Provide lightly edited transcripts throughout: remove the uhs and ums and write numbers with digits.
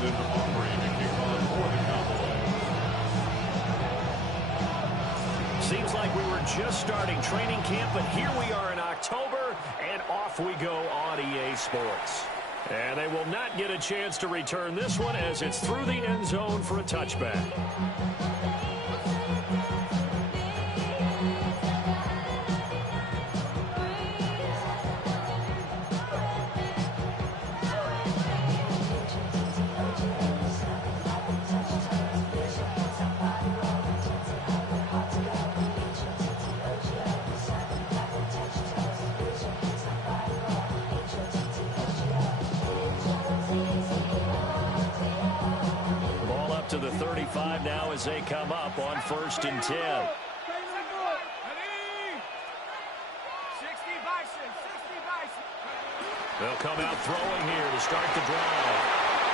Jackson offering to kick off for the Cowboys. Seems like we were just starting training camp, but here we are in October, and off we go on EA Sports. And they will not get a chance to return this one as it's through the end zone for a touchback. To the 35 now as they come up on 1st and 10. They'll come out throwing here to start the drive.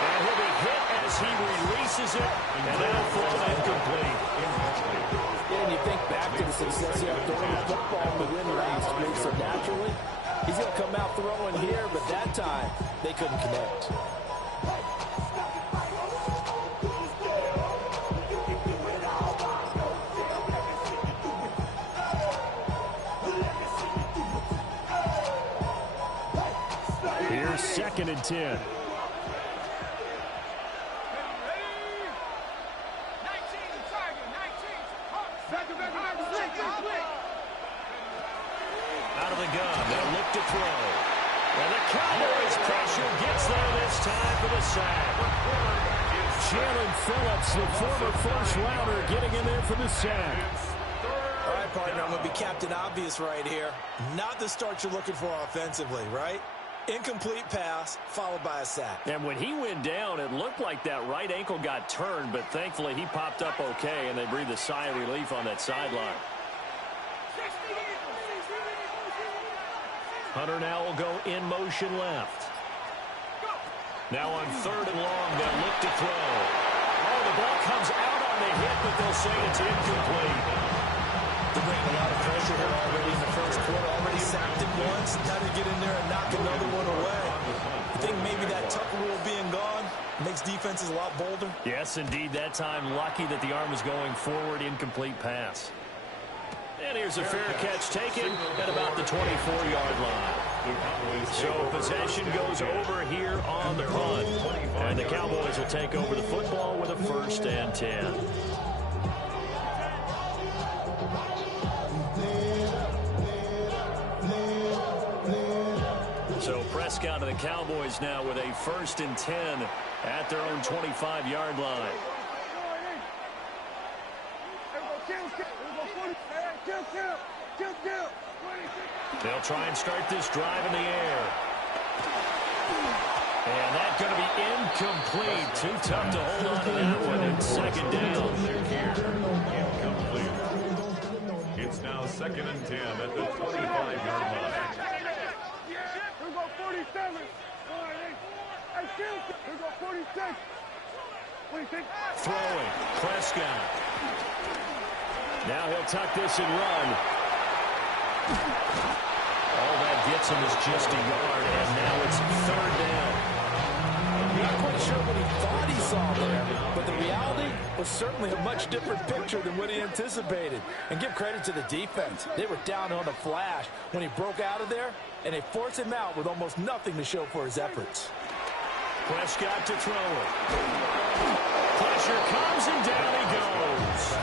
And he'll be hit as he releases it, and that'll fall incomplete. Yeah, and you think back to the success he had throwing the football in the win race made so naturally. He's going to come out throwing here, but that time they couldn't connect. Here's 2nd and 10. Out of the gun, they'll look to throw. And the Cowboys pressure gets there this time for the sack. Jalen Phillips, the former first-rounder, getting in there for the sack. All right, partner, I'm going to be Captain Obvious right here. Not the start you're looking for offensively, right? Incomplete pass, followed by a sack. And when he went down, it looked like that right ankle got turned, but thankfully he popped up okay, and they breathed a sigh of relief on that sideline. Hunter now will go in motion left. Now on 3rd and long, they'll look to throw. Oh, the ball comes out on the hit, but they'll say it's incomplete. They're bringing a lot of pressure here already in the first quarter. Already sacked it once. Now to get in there and knock another one away. I think maybe that Tucker rule being gone makes defenses a lot bolder. Yes, indeed. That time lucky that the arm was going forward. Incomplete pass. And here's a fair catch taken at about the 24-yard line. So possession goes over here on the punt. And the Cowboys will take over the football with a 1st and 10. So Prescott of the Cowboys now with a 1st and 10 at their own 25-yard line. They'll try and start this drive in the air. And that's going to be incomplete. Too tough to hold on to that one in 2nd down. Incomplete. It's now 2nd and 10 at the 25-yard line. Here go 47. Here go 46. 46. Throwing. Prescott. Now he'll tuck this and run. All that gets him is just a yard, and now it's 3rd down. Not quite sure what he thought he saw there, but the reality was certainly a much different picture than what he anticipated. And give credit to the defense. They were down on the flash when he broke out of there, and they forced him out with almost nothing to show for his efforts. Prescott to throw it. Pressure comes, and down he goes.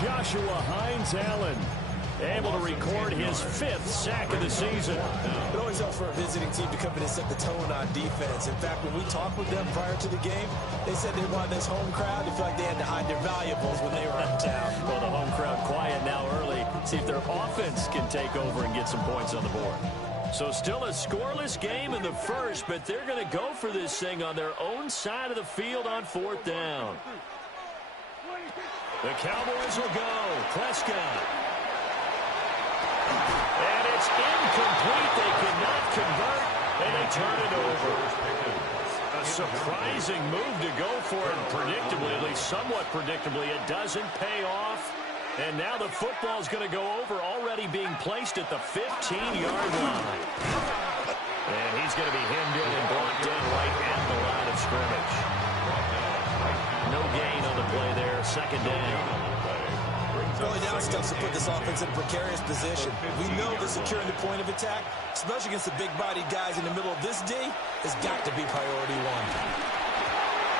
Joshua Hines-Allen able to record his 5th sack of the season. It always helps for a visiting team to come in and set the tone on defense. In fact, when we talked with them prior to the game, they said they wanted this home crowd to feel like they had to hide their valuables when they were in town. Well, the home crowd quiet now early. See if their offense can take over and get some points on the board. So still a scoreless game in the first, but they're going to go for this thing on their own side of the field on 4th down. The Cowboys will go. Prescott. And it's incomplete. They cannot convert, and they turn it over. A surprising move to go for it, predictably, at least somewhat predictably. It doesn't pay off. And now the football's going to go over, already being placed at the 15-yard line. And he's going to be hemmed in and blocked down right at the line of scrimmage. second down. Early down stuff to put this offense in a precarious position. We know that securing the point of attack, especially against the big-bodied guys in the middle of this D, has got to be priority one.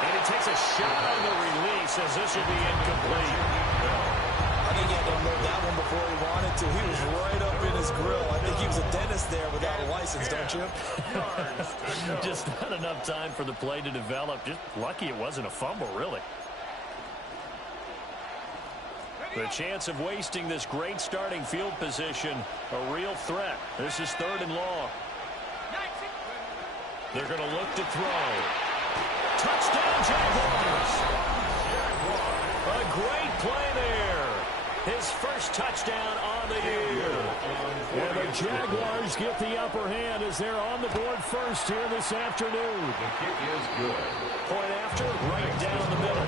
And he takes a shot on the release as this will be incomplete. I think he had to unload that one before he wanted to. He was right up in his grill. I think he was a dentist there without a license, don't you? Just not enough time for the play to develop. Just lucky it wasn't a fumble, really. The chance of wasting this great starting field position, a real threat. This is 3rd and long. They're going to look to throw. Touchdown, Jaguars! A great play there. His first touchdown on the year. And the Jaguars get the upper hand as they're on the board first here this afternoon. The kick is good. Point after, right down the middle.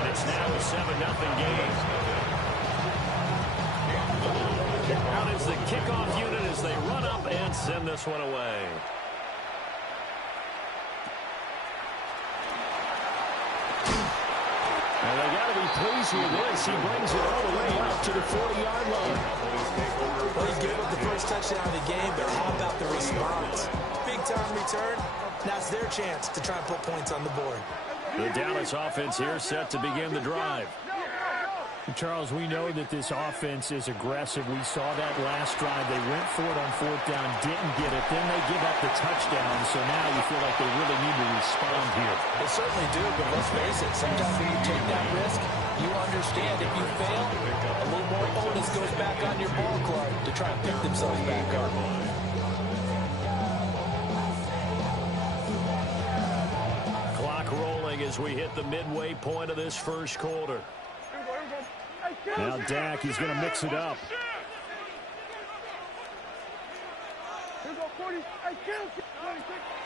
And it's now a 7-0 game. Out is the kickoff unit as they run up and send this one away. And they got to be pleased with this. He brings it all the way out to the 40-yard line. Well, he gave up the first touchdown of the game, but how about the response? Big-time return. Now it's their chance to try and put points on the board. The Dallas offense here set to begin the drive. Charles, we know that this offense is aggressive. We saw that last drive. They went for it on 4th down, didn't get it. Then they give up the touchdown. So now you feel like they really need to respond here. They certainly do, but let's face it. Sometimes when you take that risk, you understand if you fail, a little more onus goes back on your ball club to try and pick themselves back up. Clock rolling as we hit the midway point of this first quarter. Now Dak, he's going to mix it up.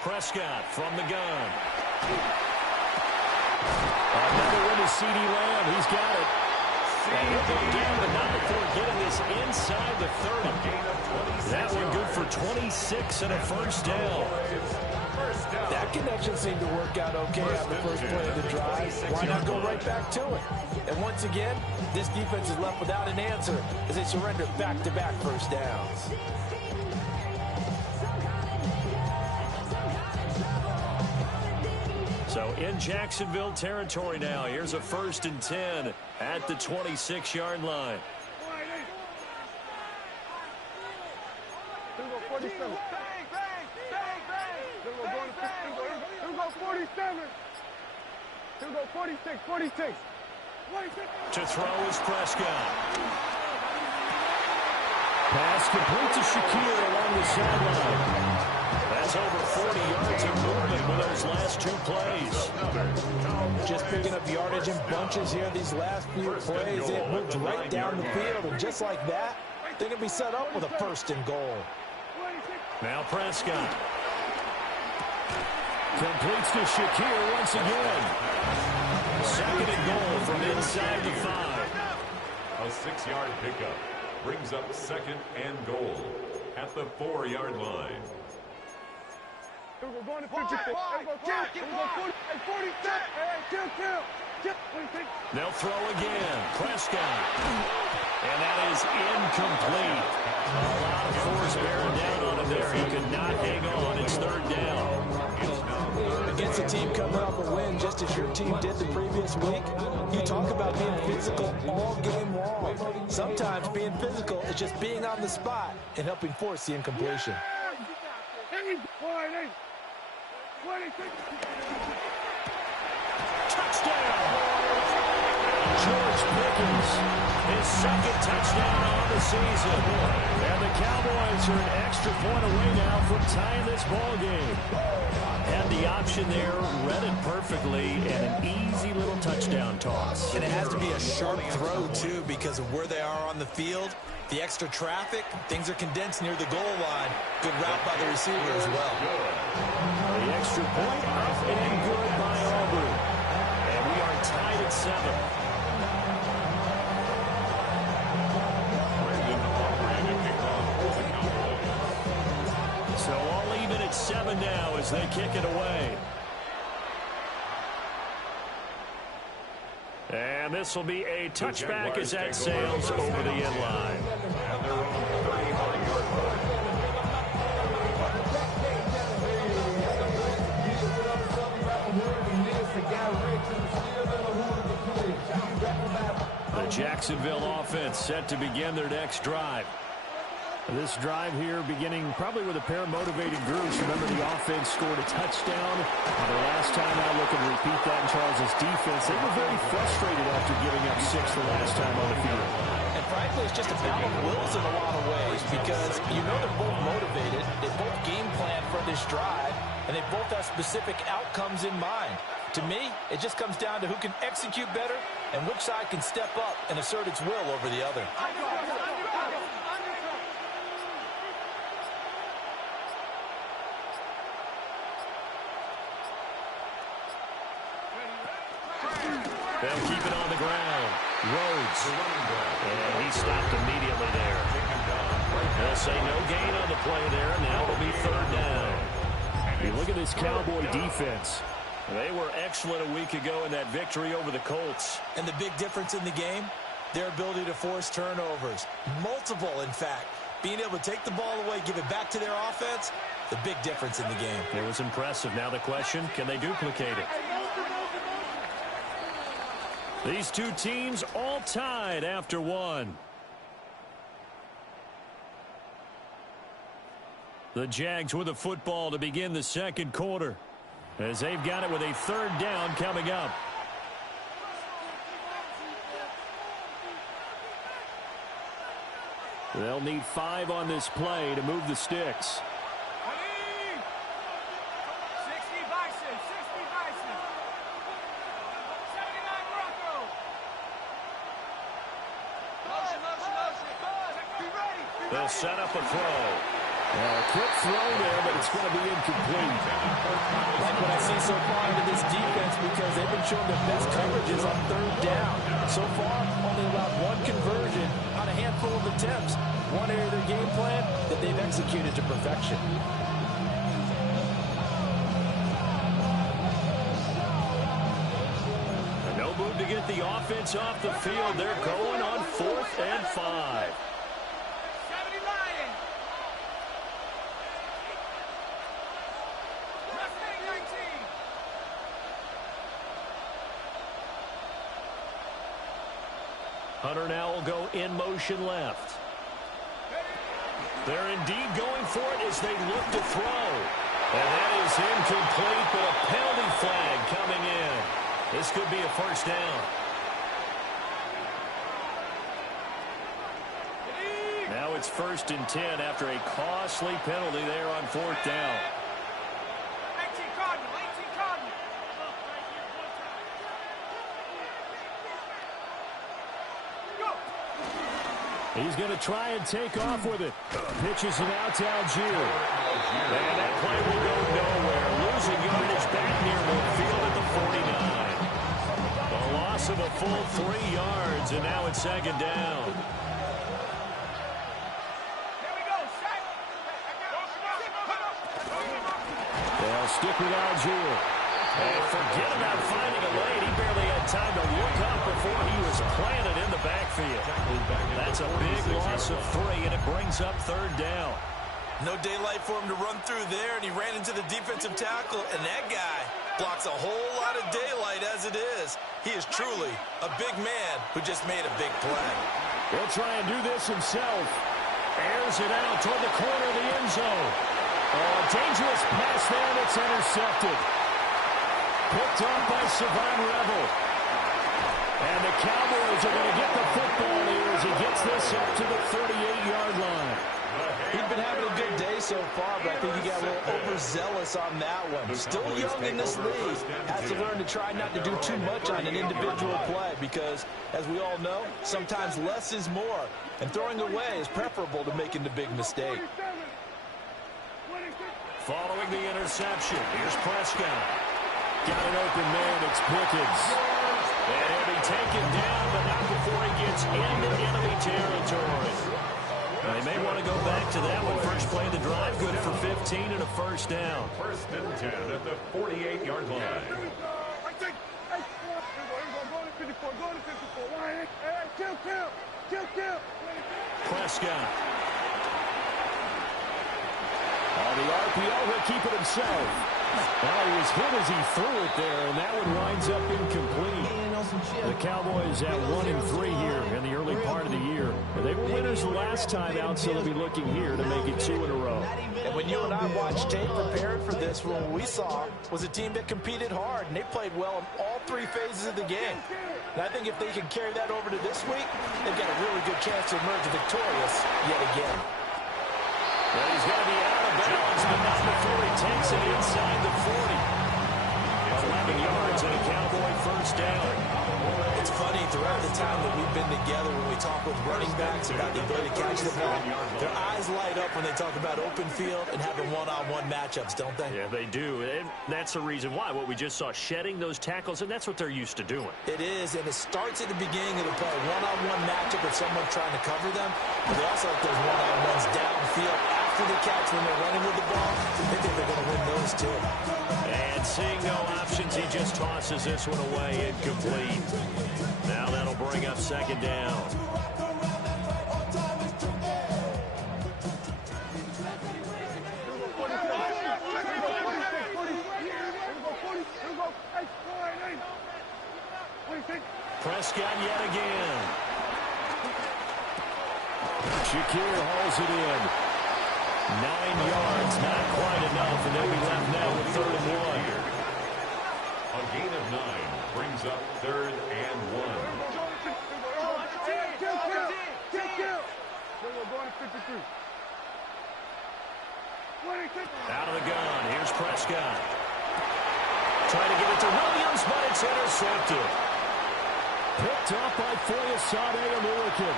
Prescott from the gun. Another one to CeeDee Lamb. He's got it. And he'll go down, but not before getting this inside the 30. That one good for 26 and a first down. That connection seemed to work out okay on the first play of the drive. Why not go right back to it? And once again, this defense is left without an answer as they surrender back-to-back first downs. So in Jacksonville territory now. Here's a 1st and 10 at the 26-yard line. 46. To throw is Prescott. Pass complete to Shakir along the sideline. That's over 40 yards of movement with those last 2 plays. Just picking up yardage in bunches here these last few plays. It moved right down the field, and just like that, they're going to be set up with a 1st and goal. Now Prescott. Completes to Shakir once again. 2nd and goal from inside the 5. A 6-yard pickup brings up 2nd and goal at the 4-yard line. We're going to 54. They'll throw again. Prescott. And that is incomplete. A lot of force bearing down on him there. He could not hang on. It's 3rd down. Against a team coming off a win, just as your team did the previous week, you talk about being physical all game long. Sometimes being physical is just being on the spot and helping force the incompletion. Touchdown! George Pickens, his 2nd touchdown on the season. And the Cowboys are an extra point away now from tying this ball game. Had the option there, read it perfectly, and an easy little touchdown toss. And it has to be a sharp throw, too, because of where they are on the field. The extra traffic, things are condensed near the goal line. Good route by the receiver as well. The extra point up and good by Auburn. And we are tied at 7. So all even at 7 now as they kick it away. And this will be a touchback as that sails over the end line. And they're on the 35-yard line. The Jacksonville offense set to begin their next drive. This drive here beginning probably with a pair of motivated groups. Remember, the offense scored a touchdown. The last time out, looking to repeat that in Charles' defense, they were very frustrated after giving up 6 the last time on the field. And frankly, it's just a battle of wills in a lot of ways because you know they're both motivated. They both game plan for this drive, and they both have specific outcomes in mind. To me, it just comes down to who can execute better and which side can step up and assert its will over the other. They'll keep it on the ground. Rhodes. And he stopped immediately there. They'll say no gain on the play there. Now it'll be third down. You look at this Cowboy defense. They were excellent a week ago in that victory over the Colts. And the big difference in the game, their ability to force turnovers. Multiple, in fact. Being able to take the ball away, give it back to their offense, the big difference in the game. It was impressive. Now the question, can they duplicate it? These two teams all tied after one. The Jags with the football to begin the second quarter, as they've got it with a third down coming up. They'll need 5 on this play to move the sticks. They'll set up a throw. A quick throw there, but it's going to be incomplete. Like what I see so far into this defense because they've been showing their best coverages on third down. So far, only allowed 1 conversion on a handful of attempts. One area of their game plan that they've executed to perfection. No move to get the offense off the field. They're going on 4th and 5. Hunter now will go in motion left. They're indeed going for it as they look to throw. And that is incomplete, but a penalty flag coming in. This could be a first down. Now it's 1st and 10 after a costly penalty there on 4th down. He's going to try and take off with it. Pitches it out to Algier. And that play will go nowhere. Losing yardage back near midfield at the 49. A loss of a full 3 yards, and now it's 2nd down. They'll stick with Algier. And forget about finding a lane. He barely had time to look up before he was planted in the backfield. That's a big loss of 3, and it brings up 3rd down. No daylight for him to run through there, and he ran into the defensive tackle, and that guy blocks a whole lot of daylight as it is. He is truly a big man who just made a big play. He'll try and do this himself. Airs it out toward the corner of the end zone. Oh, dangerous pass there, and it's intercepted. Picked up by Savon Revel. And the Cowboys are going to get the football here as he gets this up to the 38-yard line. He's been having a good day so far, but I think he got a little overzealous on that one. Still young in this league. Has to learn to try not to do too much on an individual play because, as we all know, sometimes less is more. And throwing away is preferable to making the big mistake. Following the interception, here's Prescott. Got an open man, it's Pickens. And he'll be taken down, but not before he gets into enemy territory. They may want to go back to that one. First play of the drive, good for 15 and a first down. 1st and 10 at the 48-yard line. Go to 54. Go to 54. Hey, kill. Prescott. On the RPO, he'll keep it himself. Well, he was hit as he threw it there, and that one winds up incomplete. The Cowboys at 1-3 here in the early part of the year. They were winners the last time out, so they'll be looking here to make it 2 in a row. And when you and I watched tape prepared for this, what we saw was a team that competed hard, and they played well in all 3 phases of the game. And I think if they can carry that over to this week, they've got a really good chance to emerge victorious yet again. Well, he's going to be out of bounds, but not before he takes it inside the 40. 11 yards and a Cowboy first down. It's funny, throughout the time that we've been together, when we talk with running backs about the ability to catch the ball, their eyes light up when they talk about open field and having one-on-one matchups, don't they? Yeah, they do. And that's the reason why. What we just saw, shedding those tackles, and that's what they're used to doing. It is, and it starts at the beginning of the play. One-on-one matchup with someone trying to cover them. But they also like those one-on-ones downfield after the catch when they're running with the ball. They think they're going to win those too. And seeing no options, he just tosses this one away, incomplete. Now that'll bring up second down. Prescott yet again. Shakir hauls it in. 9 yards, not quite enough, and they'll be left now with 3rd and 1. A gain of 9 brings up 3rd and 1. Out of the gun, here's Prescott. Trying to get it to Williams, but it's intercepted. Picked up by Foyesade Oluwakin.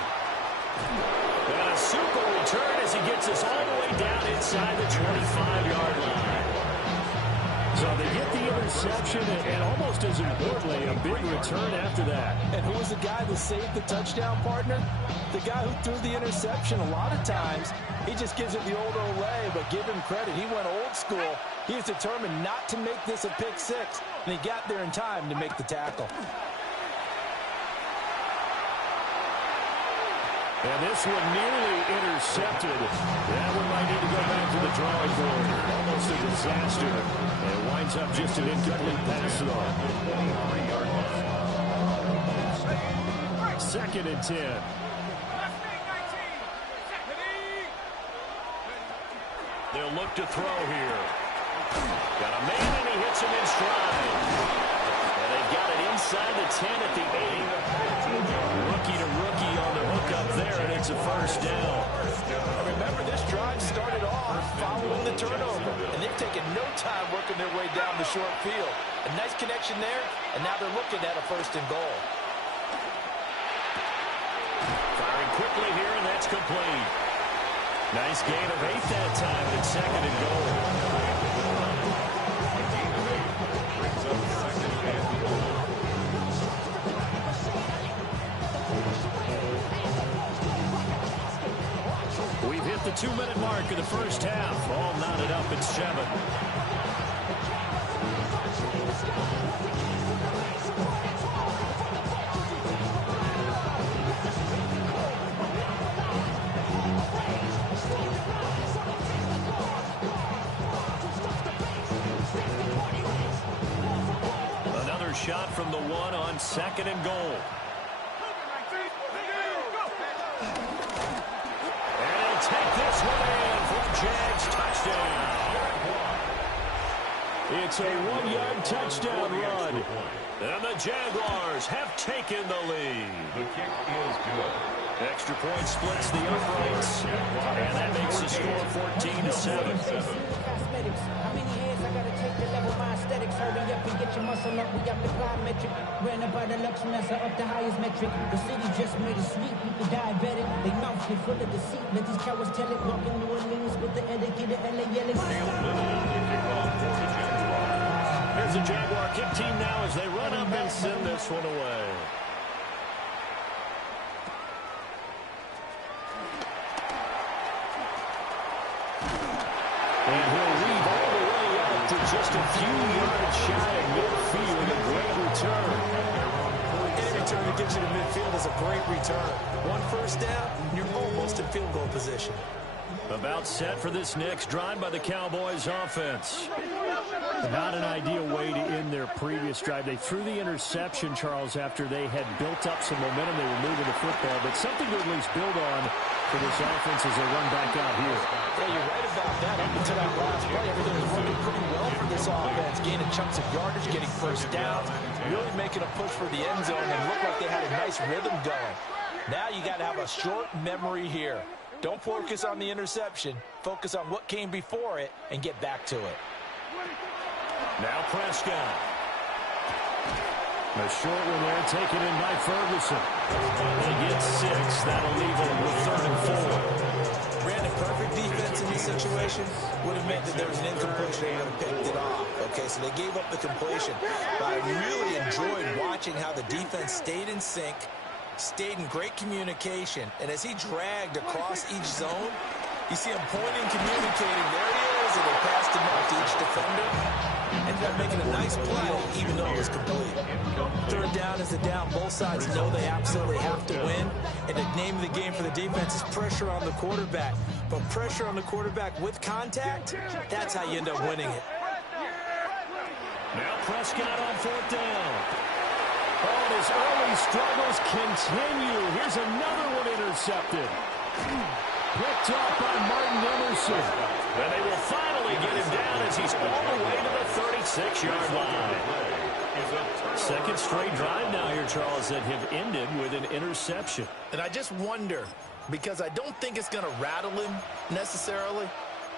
And a super return as he gets us all the way down inside the 25-yard line. So they get the interception, and almost as importantly, a big return after that. And who was the guy that saved the touchdown, partner? The guy who threw the interception. A lot of times, he just gives it the old Olay, but give him credit. He went old school. He was determined not to make this a pick 6, and he got there in time to make the tackle. And this one nearly intercepted. That one might need to go back to the drawing board. Almost a disaster. And it winds up just an incomplete pass throw. 2nd and 10. They'll look to throw here. Got a man, and he hits him in stride. And they've got it inside the 10 at the 8. Rookie to rookie on the hook up there, and it's a first down. Remember, this drive started off following the turnover, and they've taken no time working their way down the short field. A nice connection there, and now they're looking at a 1st and goal. Firing quickly here, and that's complete. Nice gain of 8 that time, and it's 2nd and goal. We've hit the 2-minute mark of the first half. All knotted up at 7. Another shot from the 1 on 2nd and goal. Take this one in for a Jags touchdown. It's a 1-yard touchdown run. And the Jaguars have taken the lead. The kick is good. Extra point splits the uprights, and that makes the score 14-7. How many hands I gotta take to level my aesthetics? Hurry up and get your muscle up. We got the plyometric. Ran about the Luxembourg up the highest metric. The city just made it sweet. People diabetic. They mouths get full of deceit. Let these cowards tell it. Walking New Orleans with the etiquette of LA yelling. Here's the Jaguar kick team now as they run up and send this one away. And he'll leave all the way out to just a few yards shy of midfield. A great return. great return. One first down, you're almost in field goal position. About set for this next drive by the Cowboys offense. Not an ideal way to end their previous drive. They threw the interception, Charles, after they had built up some momentum. They were moving the football, but something to at least build on for this offense as they run back out here. Yeah, you're right about that. Up until that last play, everything was working pretty well for this offense. Gaining chunks of yardage, getting first downs, really making a push for the end zone, and looked like they had a nice rhythm going. Now you got to have a short memory here. Don't focus on the interception. Focus on what came before it and get back to it. Now Prescott. A short one there, taken in by Ferguson. They get 6. That'll leave them with 3rd and 4. Brandon, perfect defense in this situation would have meant that there was an incompletion. They would have picked it off. Okay, so they gave up the completion. But I really enjoyed watching how the defense stayed in sync, stayed in great communication, and as he dragged across each zone, you see him pointing, communicating. There he is, and they passed him up to each defender. Ended up making a nice play, even though it was complete. 3rd down is the down. Both sides know they absolutely have to win, and the name of the game for the defense is pressure on the quarterback. But pressure on the quarterback with contact, that's how you end up winning it. Now Prescott on 4th down. Oh, and his early struggles continue. Here's another one intercepted. Picked up by Martin Emerson. And they will finally get him down as he's all the way to the 36-yard line. 2nd straight drive now here, Charles, that have ended with an interception. And I just wonder, because I don't think it's going to rattle him necessarily,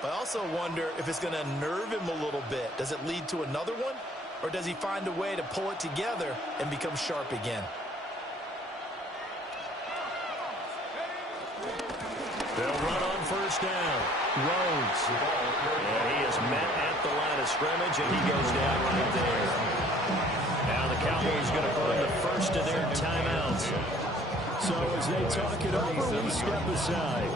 but I also wonder if it's going to unnerve him a little bit. Does it lead to another one? Or does he find a way to pull it together and become sharp again? They'll run on 1st down. Rhodes. And he is met at the line of scrimmage, and he goes down right there. Now the Cowboys going to burn the first of their timeouts. So as they talk it over, we step aside.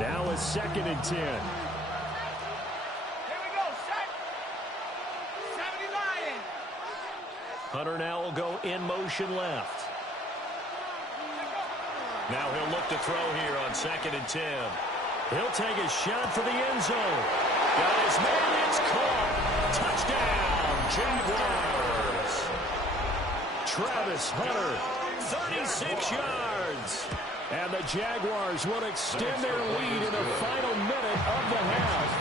Now it's 2nd and 10. Here we go, set. 70 Lions. Hunter now will go in motion left. Now he'll look to throw here on 2nd and 10. He'll take a shot for the end zone. Got his man, it's caught. Touchdown, Jaguars. Travis Hunter. 36 yards. And the Jaguars will extend their lead in the final minute of the half.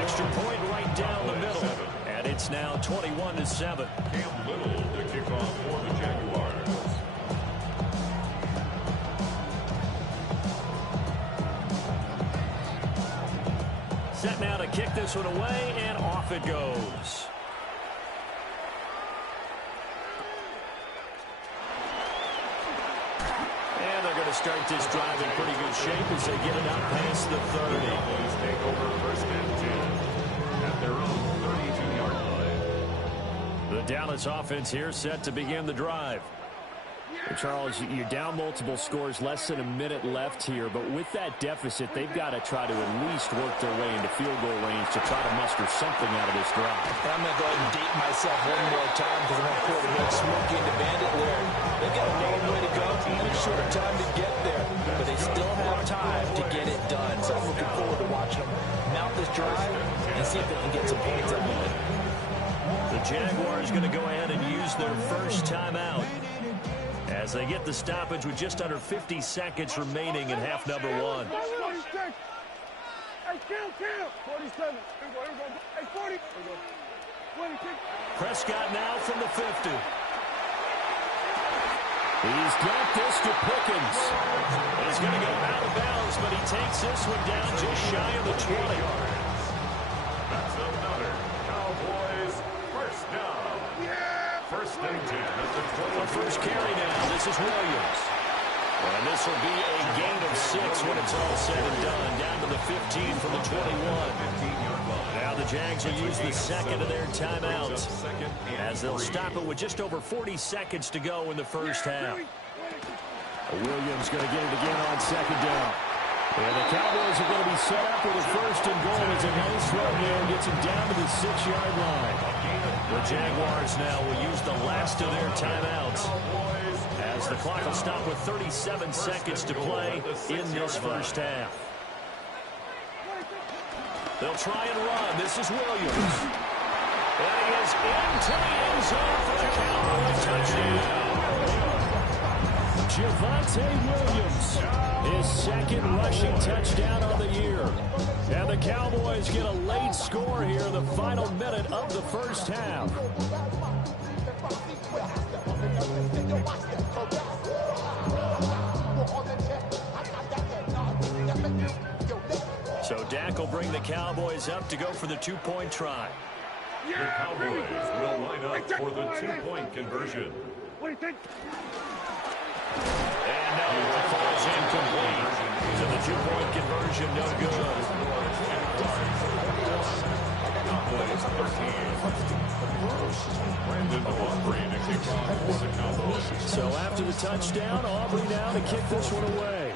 Extra point right down the middle. And it's now 21-7. Cam Little to kick off for the Jaguars. Set now to kick this one away, and off it goes. And they're going to start this drive in pretty good shape as they get it out past the 30. Cowboys take over 1st and 10 at their own 32-yard line. The Dallas offense here set to begin the drive. Charles, you're down multiple scores, less than a minute left here, but with that deficit, they've got to try to at least work their way into field goal range to try to muster something out of this drive. And I'm going to go ahead and date myself one more time because I'm going to put a little Smokey in the Bandit lyric. They've got a long way to go and a short time to get there, but they still have time to get it done. So I'm looking forward to watching them mount this drive and see if they can get some points out of it. The Jaguars going to go ahead and use their first timeout as they get the stoppage with just under 50 seconds remaining in half number 1. Hey, count. 47. Hey, 40. 26. Prescott now from the 50. He's got this to Pickens. He's going to go out of bounds, but he takes this one down just shy of the 20. That's another Cowboys first down. First and 10 at the 20. The first carry now. This is Williams. And this will be a gain of 6 when it's all said and done. Down to the 15 from the 21. Now the Jags will use the second of their timeouts as they'll stop it with just over 40 seconds to go in the first half. Williams going to get it again on 2nd down. And the Cowboys are going to be set up with a first and goal. It's a nice run there. Gets him down to the 6-yard line. The Jaguars now will use the last of their timeouts as the clock will stop with 37 seconds to play in this first half. They'll try and run. This is Williams. And he is into the end zone for the Cowboys touchdown. Javonte Williams, his second rushing touchdown of the year. And the Cowboys get a late score here in the final minute of the first half. So Dak will bring the Cowboys up to go for the two-point try. The Cowboys will line up for the two-point conversion. What do you think? And no, it falls incomplete. So the two-point conversion, no good. Cowboys 13. Brandon Aubrey to kick off for the Cowboys. So after the touchdown, Aubrey now to kick this one away.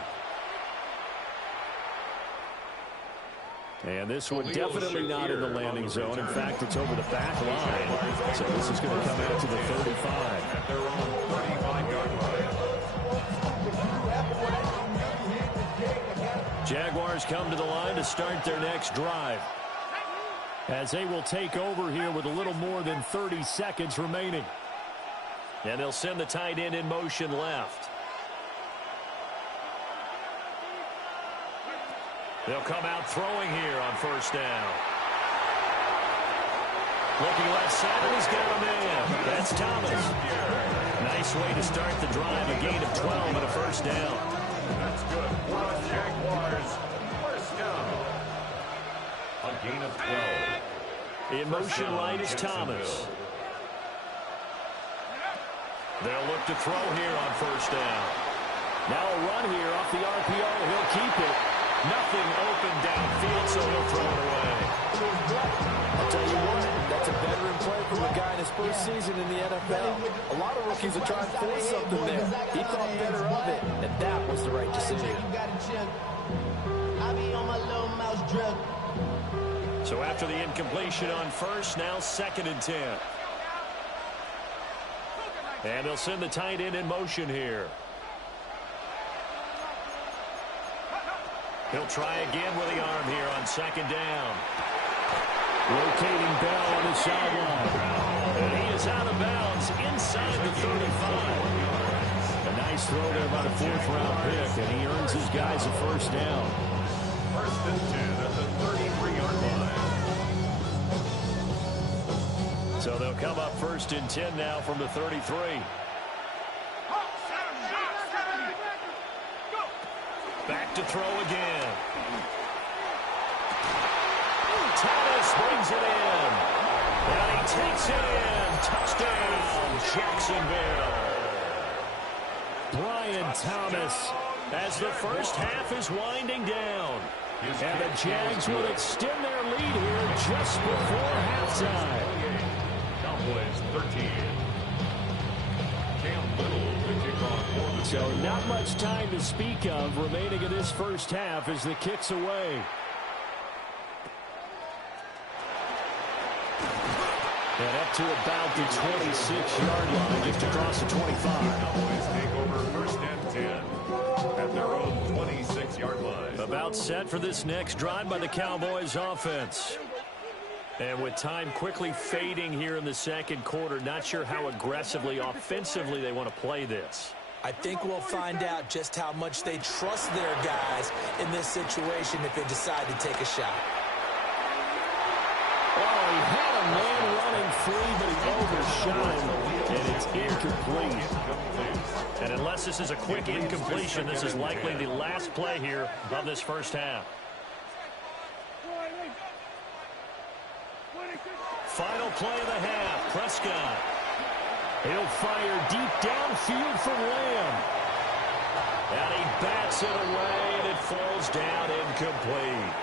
And this one definitely not in the landing zone. In fact, it's over the back line. So this is going to come out to the 35. At their own 35-yard line. Jaguars come to the line to start their next drive, as they will take over here with a little more than 30 seconds remaining. and they'll send the tight end in motion left. They'll come out throwing here on first down. Looking left side, and he's got a man. That's Thomas. Nice way to start the drive. A gain of 12 and a first down. That's good. Jaguars. First down. A gain of 12. In motion right is Thomas. They'll look to throw here on first down. Now a run here off the RPO. He'll keep it. Nothing open downfield, so he'll throw it away. I'll tell you what, that's a veteran play from a guy in his first season in the NFL. A lot of rookies are trying to force something there. He thought better of it, and that was the right decision. So after the incompletion on first, now 2nd and 10. And they'll send the tight end in motion here. He'll try again with the arm here on 2nd down. Rotating Bell on the sideline. And he is out of bounds inside the 35. A nice throw there by the 4th-round pick, and he earns his guys a first down. 1st and 10 at the 33-yard line. So they'll come up 1st and 10 now from the 33. Back to throw again. Thomas brings it in. And he takes it in. Touchdown, Jacksonville. Brian Thomas, As the first half is winding down. and the Jags will extend their lead here just before halftime. Cowboys 13. Cam Little to kick off for the So not much time to speak of remaining in this first half as the kick's away. And up to about the 26-yard line, just across the 25. Cowboys take over 1st and 10 at their own 26-yard line. About set for this next drive by the Cowboys offense. And with time quickly fading here in the second quarter, not sure how aggressively, offensively they want to play this. I think we'll find out just how much they trust their guys in this situation if they decide to take a shot. Oh, he had a man running free, but he overshot him, and it's incomplete. And unless this is a quick incompletion, this is likely the last play here of this first half. Final play of the half, Prescott. He'll fire deep downfield for Lamb. And he bats it away, and it falls down incomplete.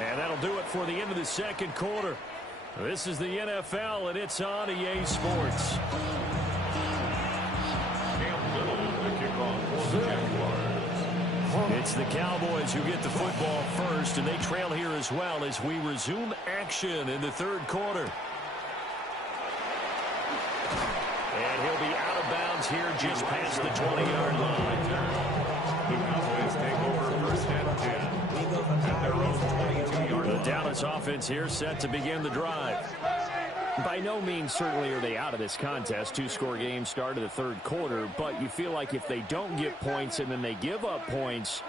And that'll do it for the end of the second quarter. This is the NFL, and it's on EA Sports. Cam Little to kick off for the Jaguars. It's the Cowboys who get the football first, and they trail here as well as we resume action in the third quarter. And he'll be out of bounds here just past the 20-yard line. The Cowboys take over first and 10 at their own 22-yard line. The Dallas offense here set to begin the drive. By no means certainly are they out of this contest. Two-score game start of the third quarter, but you feel like if they don't get points and then they give up points,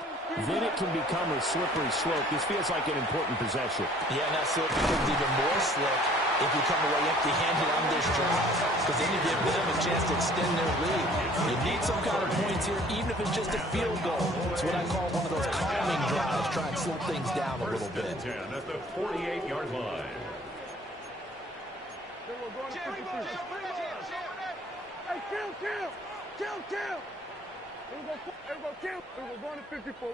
then it can become a slippery slope. This feels like an important possession. Yeah, and that slope becomes even more slick if you come away empty-handed on this drive, because then you give them a chance to extend their lead. You need some kind of points here, even if it's just a field goal. It's what I call one of those calming drives, try and slow things down a little bit. 10 at the 48-yard line. Hey, count! We're going to 54.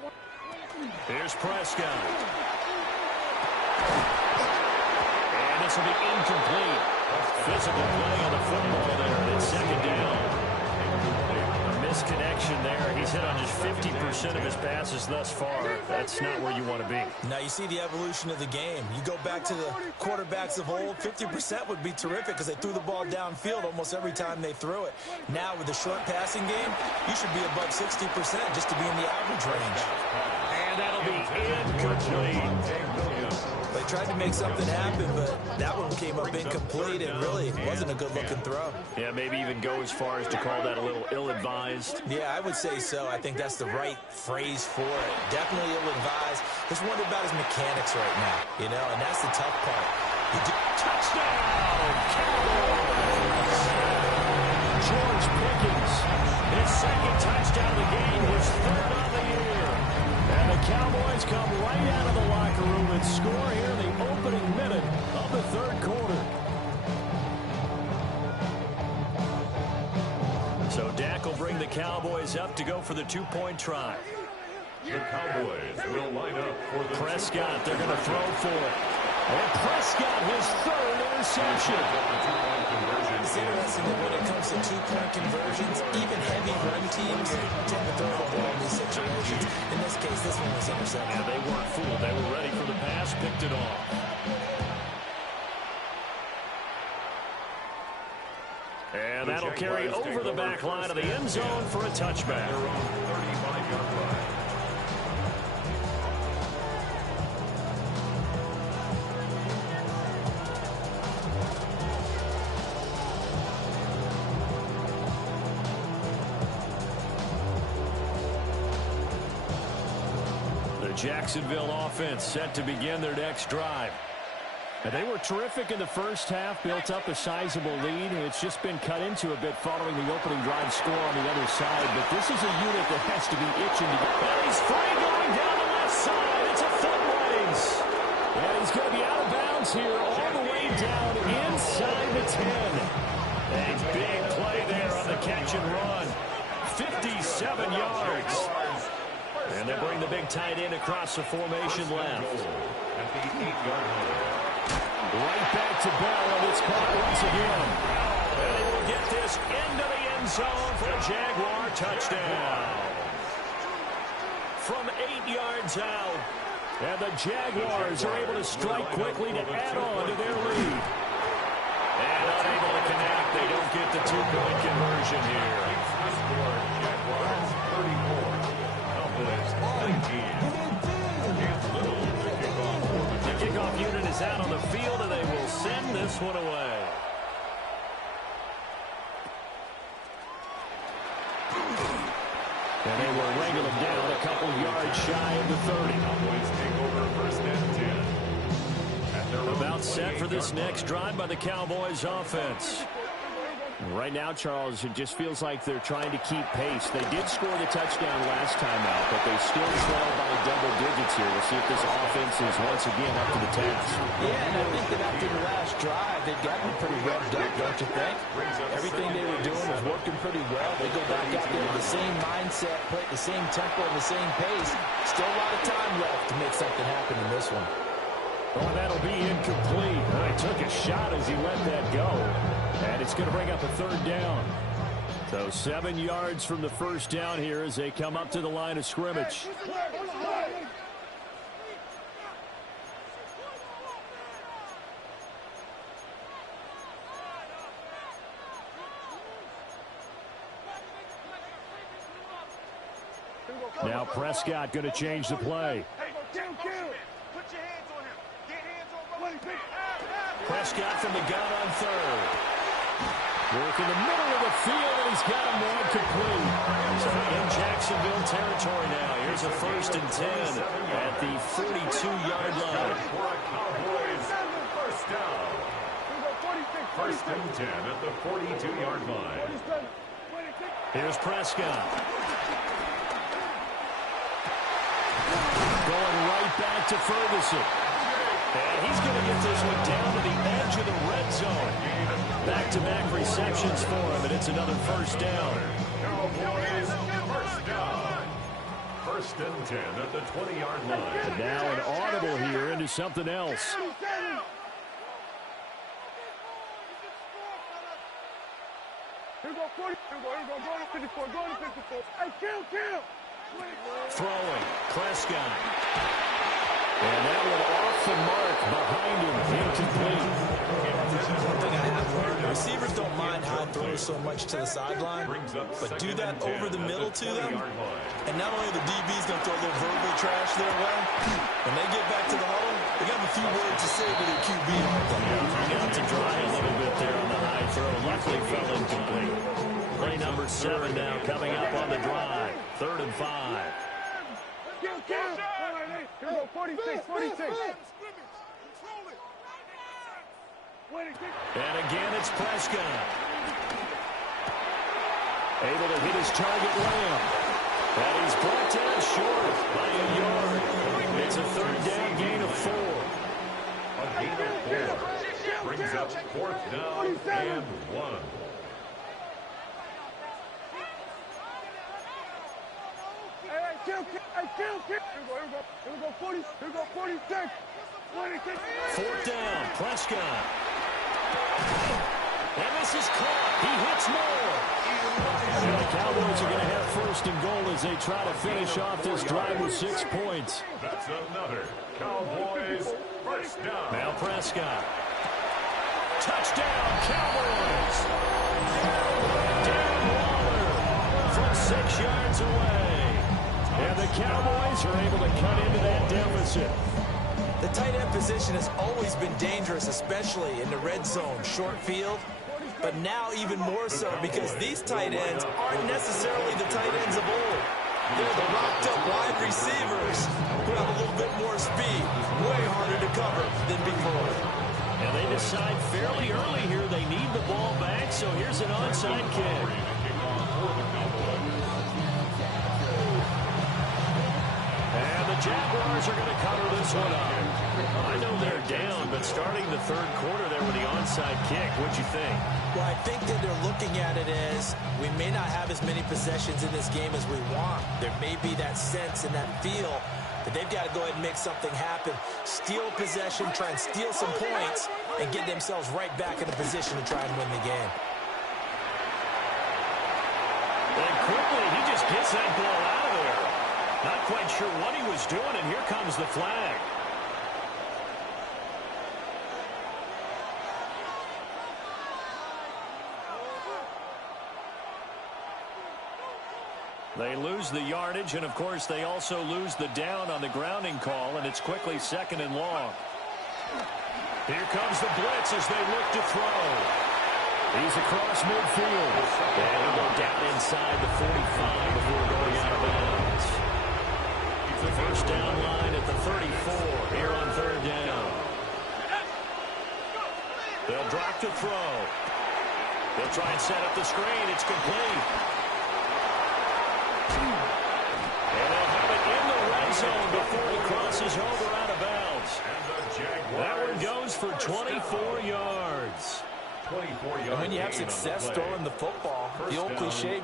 Here's Prescott. And this will be incomplete. Physical play on the football there, and it's second down. A misconnection there. He's hit on just 50% of his passes thus far. That's not where you want to be. Now you see the evolution of the game. You go back to the quarterbacks of old, 50% would be terrific because they threw the ball downfield almost every time they threw it. Now with the short passing game, you should be above 60% just to be in the average range. And that'll be incomplete. They tried to make something happen, but that one came up incomplete and really wasn't a good-looking throw. Yeah, maybe even go as far as to call that a little ill-advised. Yeah, I would say so. I think that's the right phrase for it. Definitely ill-advised. Just wonder about his mechanics right now, you know, and that's the tough part. Touchdown, Cowboys! George Pickens, his second touchdown of the game, was third on the year. And the Cowboys come right out of the locker room and score here in the opening minute of the third quarter. So Dak will bring the Cowboys up to go for the two-point try. The Cowboys will line up for the Prescott, they're going to throw for it. And Prescott, his third interception. It's interesting that when it comes to two-point conversions, even heavy run teams tend to throw the ball in these situations. In this case, this one was intercepted. Yeah, they weren't fooled. They were ready for the pass, picked it off. And that'll carry over the back line of the end zone for a touchback. Their own 35-yard line. Jacksonville offense set to begin their next drive. And they were terrific in the first half, built up a sizable lead. It's just been cut into a bit following the opening drive score on the other side. But this is a unit that has to be itching to get. And he's free going down the left side. It's a foot race. And he's going to be out of bounds here all the way down inside the 10. A big play there on the catch and run. 57 yards. And they bring the big tight end across the formation left. At the 8-yard line. Right back to Bell, and it's caught once again. And they will get this into the end zone for a Jaguar touchdown. From 8 yards out. And the Jaguars are able to strike quickly to add on to their lead. And unable to connect. They don't get the two-point conversion here. Jaguars 34. The kickoff unit is out on the field, and they will send this one away. And they will wrangle him down a couple yards shy of the 30. Cowboys take over first and 10. About set for this next drive by the Cowboys offense. Right now, Charles, it just feels like they're trying to keep pace. They did score the touchdown last time out, but they still trail by double digits here. We'll see if this offense is once again up to the task. Yeah, and I think that after the last drive, they've gotten pretty revved up, don't you think? Everything they were doing was working pretty well. They go back out there with the same mindset, play at the same tempo, and the same pace. Still a lot of time left to make something happen in this one. Oh, that'll be incomplete. He took a shot as he let that go. And it's going to bring up a third down. So 7 yards from the first down here as they come up to the line of scrimmage. Now Prescott going to change the play. Prescott from the gun on third. Work in the middle of the field, and he's got him more complete. So in Jacksonville territory now. Here's a 1st and 10 at the 42-yard line. First down. 1st and 10 at the 42-yard line. Here's Prescott. Going right back to Ferguson. And he's going to get this one down to the edge of the red zone. Back-to-back receptions for him, and it's another 1st down. Cowboys, 1st down. 1st and 10 at the 20-yard line. And now an audible here into something else. Here we go, 40. Here we go, go to 54, go to 54. Hey, kill. Throwing, Prescott. And that one off the mark behind him, incomplete. One thing I have learned, receivers don't mind high throws so much to the sideline, but do that over the middle to them, and not only the DB's going to throw a little verbal trash their way, when they get back to the huddle, they got a few words to say to their QB. Turned out to dry a little bit there on the high throw. Luckily fell incomplete. Play number 7 now coming up on the drive. 3rd and 5. Kill. Here we go, 46. And again, it's Prescott. Able to hit his target Lamb. And he's brought down short by a yard. It's a 3rd down gain of 4. A gain of 4. Brings up 4th down and 1. Kill. Here we go, 40. Here we go, 46. 4th down, Prescott. And this is caught. He hits more. And the Cowboys are going to have 1st and goal as they try to finish off this drive with 6 points. That's another Cowboys 1st down. Now Prescott. Touchdown, Cowboys. Darren Waller from 6 yards away. And the Cowboys are able to cut into that deficit. The tight end position has always been dangerous, especially in the red zone, short field, but now even more so because these tight ends aren't necessarily the tight ends of old. They're the rocked-up wide receivers who have a little bit more speed, way harder to cover than before. And they decide fairly early here they need the ball back, so here's an onside kick. And the Jaguars are going to cover this one up. I know they're down, but starting the 3rd quarter there with the onside kick, what'd you think? Well, I think that they're looking at it as we may not have as many possessions in this game as we want. There may be that sense and that feel that they've got to go ahead and make something happen. Steal possession, try and steal some points, and get themselves right back in a position to try and win the game. And quickly, he just gets that ball out of there. Not quite sure what he was doing, and here comes the flag. They lose the yardage, and of course they also lose the down on the grounding call, and it's quickly 2nd and long. Here comes the blitz as they look to throw. He's across midfield. And he'll go down inside the 45 before going out of bounds. The 1st down line at the 34 here on 3rd down. They'll drop to throw. They'll try and set up the screen. It's complete. And they'll have it in the red zone before he crosses over out of bounds. That one goes for 24 yards. 24 yards. And when you have success throwing the football, the old cliche